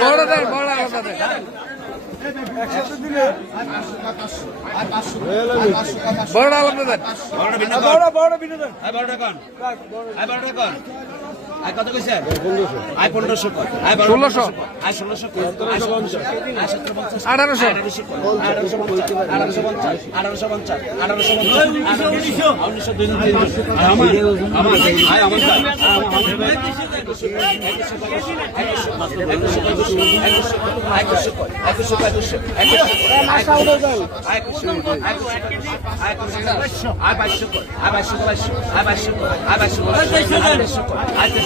বড় দেন বড় আলাদা দেন বড় বড় বড় বিনোদন বারোটা কন আই কন? আই কত কইছে আই পনেরোশো আই ষোলোশো। আই ষোলোশো আই আই আঠারোশো। আঠারোশো আঠারোশো পঞ্চাশ আঠারোশো পঞ্চাশ আঠারোশো পঞ্চাশ উনিশশো উনিশশো দুই দুই আর আমার আমার আই আমার এইটা তুমি টিয়াটা দেন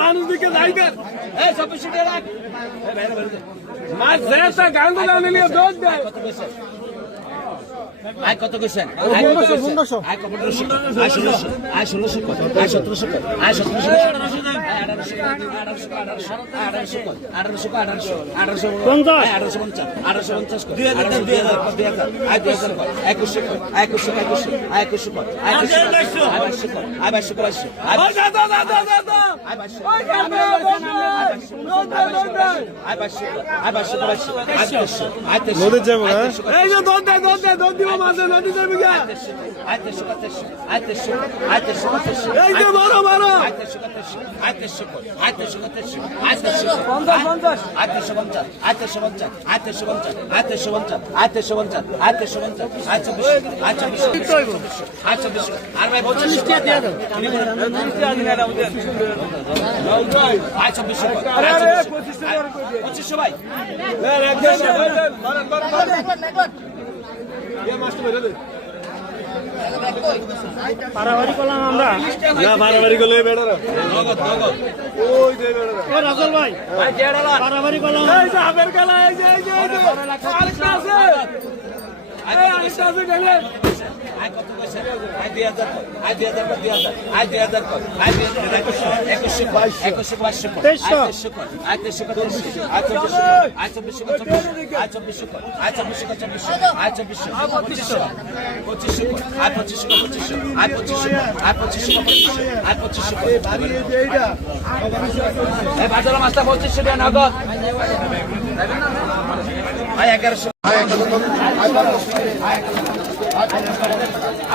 মানুষ দিকে যাইবেন মাছ গানে নিয়ে দৌড় দেয় আয় কত কইছেন আয় কত কইছেন আয় কত পনেরোশো আয় ষোলোশো আয় ষোলোশো কত আয় সতেরোশো কত আয় সতেরোশো আঠারোশো আঠারোশো আঠারোশো আঠারোশো আঠারোশো আঠারোশো পঞ্চাশ আঠারোশো পঞ্চাশ আঠারোশো পঞ্চাশ দুই হাজার দুই হাজার দুই হাজার আয় দুই হাজার একুশশো কত একুশশো একুশশো আয় একুশশো কত আয় একুশশো আয় বাইশশো কত আয় বাইশশো বাইশশো আয় বাইশশো আয় বাইশশো আয় বাইশশো বাইশশো আয় তেইশশো আয় তেইশশো নদীর যাব, হ্যাঁ? এই যে দৌড় দেয় দৌড় দেয় দৌড় যে বড় বড় পঁচিশশো ভাই পারাবাড়ি করলাম আমরা। না পারাবাড়ি করলে বেড়ারা। নগদ নগদ ওই যে বেড়ারা। ও রাজল ভাই ভাই দেড় লাখ করলাম এই যে হাফের খেলা এই যে এই যে আরেকটা আছে। এই আরেকটা আছে দেখলেন আয় কত মাছটা পঁচিশশো টাকা নগদ এগারোশো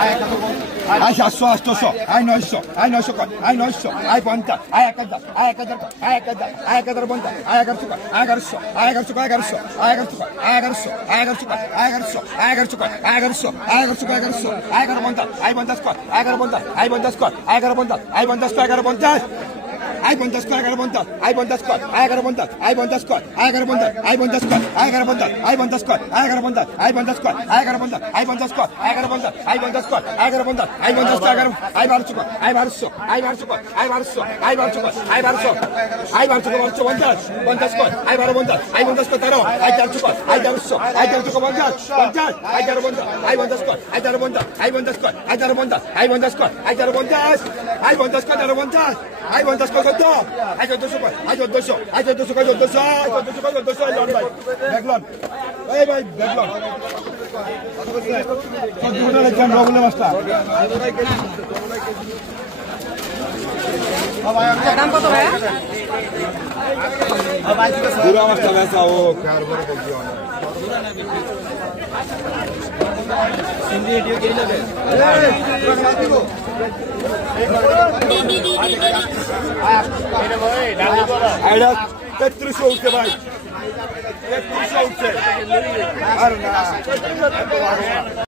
আয় সাতশো আটশোশো আয় নয়শো আয় নয়শো কর আয় নয়শো আয় পঞ্চাশ আয় এক হাজার আয় এক হাজার কর আয় এক হাজার আয় এক হাজার পঞ্চাশ আয় এগারোশো কর আয় এগারোশো আয় এগারোশো কর এগারোশো আয় এগারোশো কর আয় এগারোশো আয় এগারোশো কর আয় এগারোশো আয় এগারোশো কর আয় এগারোশো আয় এগারোশো কর এগারোশো আয় এগারো পঞ্চাশ আয় পঞ্চাশ কর আয় এগারো পঞ্চাশ আয় পঞ্চাশ কর আয় এগারো পঞ্চাশ আয় পঞ্চাশ কর এগারো পঞ্চাশ আই পঞ্চাশ কর এগারো পঞ্চাশ আই পঞ্চাশ কর আই এগারো পঞ্চাশ আই পঞ্চাশ কর আই এগারো পঞ্চাশ আই পঞ্চাশ কর আই এগারো পঞ্চাশ আই পঞ্চাশ কর আই এগারো পঞ্চাশ আই পঞ্চাশ কর আই এগারো পঞ্চাশ আই পঞ্চাশ কর আই এগারো পঞ্চাশ আই পঞ্চাশ কর আই এগারো পঞ্চাশ আই পঞ্চাশ কর এগারো আই বারোশো কর আই বারোশো আই বারোশো কর আই বারোশো আই বারোশো কর আই বারোশো আই বারোশো কর বারোশো পঞ্চাশ পঞ্চাশ কর আই বারো পঞ্চাশ আই পঞ্চাশ কর তেরো আই চারশো কর আই চারশো আই চারশো কর পঞ্চাশ পঞ্চাশ আই তেরো পঞ্চাশ আই পঞ্চাশ কর আই তেরো পঞ্চাশ আই পঞ্চাশ কর আই তেরো পঞ্চাশ আই পঞ্চাশ কর আই তেরো পঞ্চাশ আই পঞ্চাশ কর তেরো পঞ্চাশ আই পঞ্চাশ কর চোদ্দ আই চোদ্দশো কর আই চোদ্দশো? আই চোদ্দশো কর চোদ্দশো? আই চোদ্দশো কর চোদ্দশো? লন ভাই। দেখলন এই ভাই দেখলন চোদ্দশো টাকা লিখছেন রগুলে মাস্টার। পুরো মাস্টার বেচা ও খার বড় বলছি এটা তেত্রিশশো উঠছে ভাই তেত্রিশশো উঠছে আর না